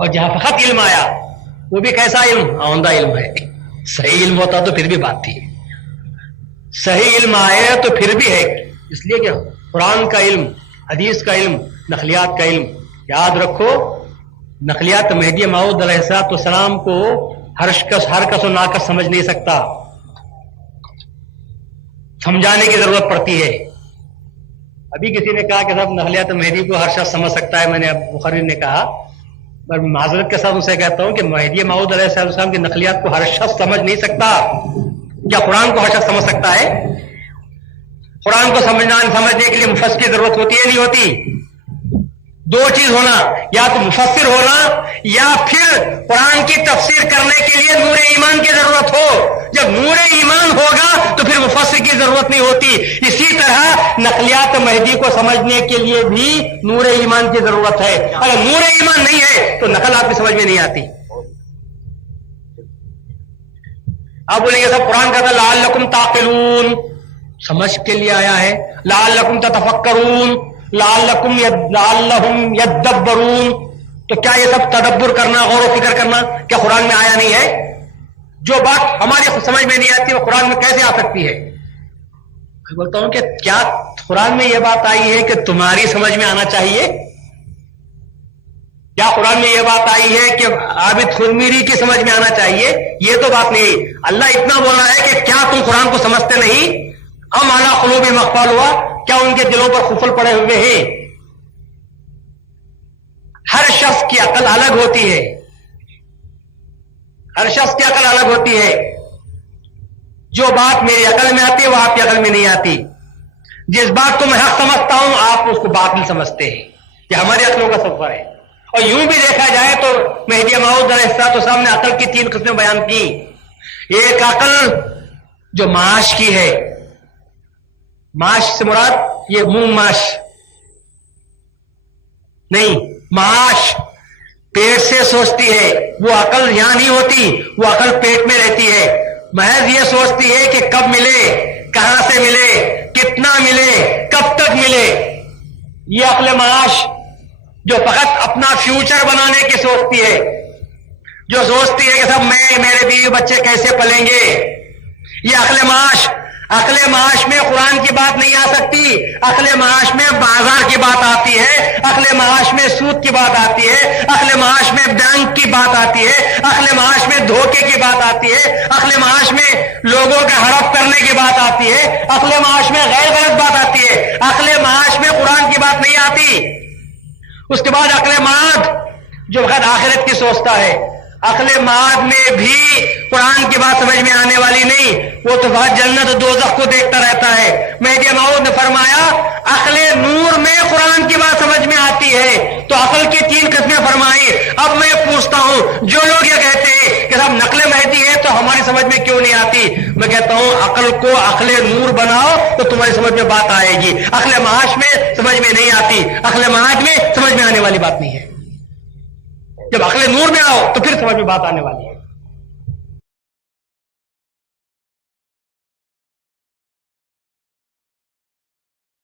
اور جہاں فقط علم آیا وہ بھی کیسا علم؟ آوندہ علم ہے. صحیح علم ہوتا تو پھر بھی بات تھی. صحیح علم آئے تو پھر بھی ہے. اس لیے کہ قرآن کا علم، حدیث کا علم، نقلیات کا علم، یاد رکھو نقلیات مہدی موعود علیہ السلام کو ہر کس و ناکس سمجھ نہیں سکتا، سمجھانے کی ضرورت پڑتی ہے. ابھی کسی نے کہا کہ صاحب نقلیات مہدی کو ہر شخص سمجھ سکتا ہے. میں نے مقرر نے کہا، پر معذرت کے ساتھ ان سے کہتا ہوں کہ مہدی موعود علیہ السلام کی نقلیات کو ہر شخص سمجھ نہیں سکتا. کیا قرآن کو ہر شخص سمجھ سکتا ہے؟ قرآن کو سمجھنے کے لیے مفسر کی ضرورت ہوتی ہے نہیں ہوتی؟ دو چیز ہونا، یا تو مفسر ہونا یا پھر قرآن کی تفسیر کرنے کے لیے نور ایمان کی ضرورت ہو. جب نور ایمان ہوگا تو پھر مفسر کی ضرورت نہیں ہوتی. اسی طرح نقلیات مہدی کو سمجھنے کے لیے بھی نور ایمان کی ضرورت ہے. اگر نور ایمان نہیں ہے تو نقل آپ کی سمجھ میں نہیں آتی. آپ بولیں گے سب قرآن کہتا ہے لعلکم تعقلون، سمجھ کے لیے آیا ہے. لعلکم تتفکرون، لعلہم یدبرون، تو کیا یہ سب تدبر کرنا، غور و فکر کرنا کیا قرآن میں آیا نہیں ہے؟ جو بات ہماری سمجھ میں نہیں آتی وہ قرآن میں کیسے آ سکتی ہے؟ میں بولتا ہوں کہ کیا قرآن میں یہ بات آئی ہے کہ تمہاری سمجھ میں آنا چاہیے؟ کیا قرآن میں یہ بات آئی ہے کہ عابد خرمیری کی سمجھ میں آنا چاہیے؟ یہ تو بات نہیں. اللہ اتنا بولا ہے کہ کیا تم قرآن کو سمجھتے نہیں؟ ام علی قلوب مقفال ہوا، کیا ان کے دلوں پر قفل پڑے ہوئے ہیں؟ ہر شخص کی عقل الگ ہوتی ہے، ہر شخص کی عقل الگ ہوتی ہے. جو بات میری عقل میں آتی ہے وہ آپ کی عقل میں نہیں آتی. جس بات کو میں حق سمجھتا ہوں آپ اس کو باطل سمجھتے ہیں. یہ ہماری عقلوں کا سفر ہے. اور یوں بھی دیکھا جائے تو مہدی موعود علیہ السلام نے عقل کی 3 قسمیں بیان کی. ایک عقل جو معاش کی ہے، معاش سے مراد یہ منہ معاش نہیں، معاش پیٹ سے سوچتی ہے. وہ عقل یہاں نہیں ہوتی، وہ عقل پیٹ میں رہتی ہے. محض یہ سوچتی ہے کہ کب ملے، کہاں سے ملے، کتنا ملے، کب تک ملے. یہ عقل معاش جو فقط اپنا فیوچر بنانے کی سوچتی ہے، جو سوچتی ہے کہ سب میں میرے بیوی بچے کیسے پلیں گے. یہ عقل معاش. عقل معاش میں قرآن کی بات نہیں آ سکتی. عقل معاش میں بازار کی بات آتی ہے، عقل معاش میں سود کی بات آتی ہے، عقل معاش میں بینک کی بات آتی ہے، عقل معاش میں دھوکے کی بات آتی ہے، عقل معاش میں لوگوں کا ہڑپ کرنے کی بات آتی ہے، عقل معاش میں غیر غلط بات آتی ہے. عقل معاش میں قرآن کی بات نہیں آتی. اس کے بعد عقل معاد جو فقط آخرت کی سوچتا ہے. عقل معاد میں بھی قرآن کی بات سمجھ میں آنے والی نہیں، وہ تو بہت جنت و دوزخ کو دیکھتا رہتا ہے. مہدی موعود نے فرمایا عقل نور میں قرآن کی بات سمجھ میں آتی ہے. تو عقل کی 3 قسمیں فرمائی. اب میں پوچھتا ہوں جو لوگ یہ کہتے ہیں کہ صاحب نقل مہدی ہے تو ہماری سمجھ میں کیوں نہیں آتی، میں کہتا ہوں عقل کو عقل نور بناؤ تو تمہاری سمجھ میں بات آئے گی. عقل معاش میں سمجھ میں نہیں آتی، عقل معاد میں سمجھ میں آنے والی بات نہیں ہے. جب عقل نور میں آؤ تو پھر سمجھ میں بات آنے والی ہے.